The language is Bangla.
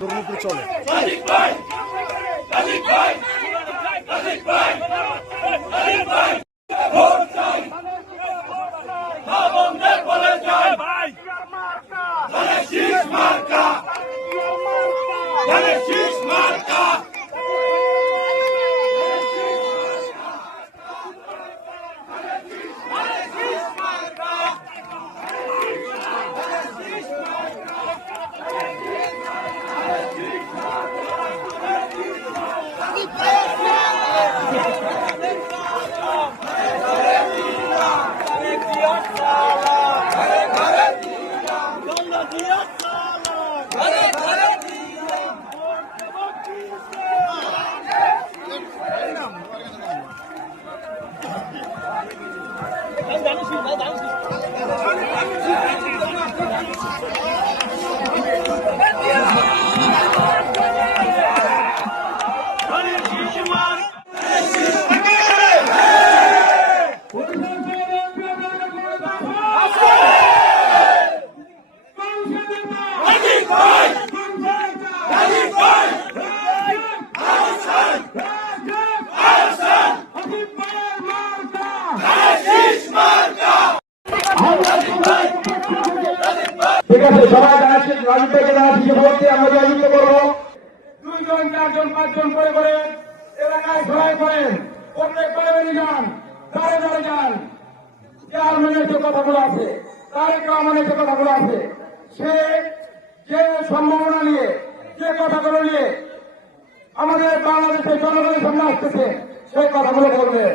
দুর্নীতি চলে। ঠিক আছে, সবাই জানাচ্ছি রাজনীতিকে জানাচ্ছি বলতে আমরা জয়যুক্ত করবো। 2 জন 4 জন 5 জন করে করে এলাকায় সবাই করেন, প্রত্যেক করে যান, দাঁড়ে দাঁড়ে যান। চেয়ারম্যানের যে কথাগুলো আছে, তারেক রহমানের যে কথাগুলো আছে, সে যে সম্ভাবনা নিয়ে, যে কথাগুলো নিয়ে আমাদের বাংলাদেশের জনগণের সামনে আসতেছে, সেই কথাগুলো বলবে।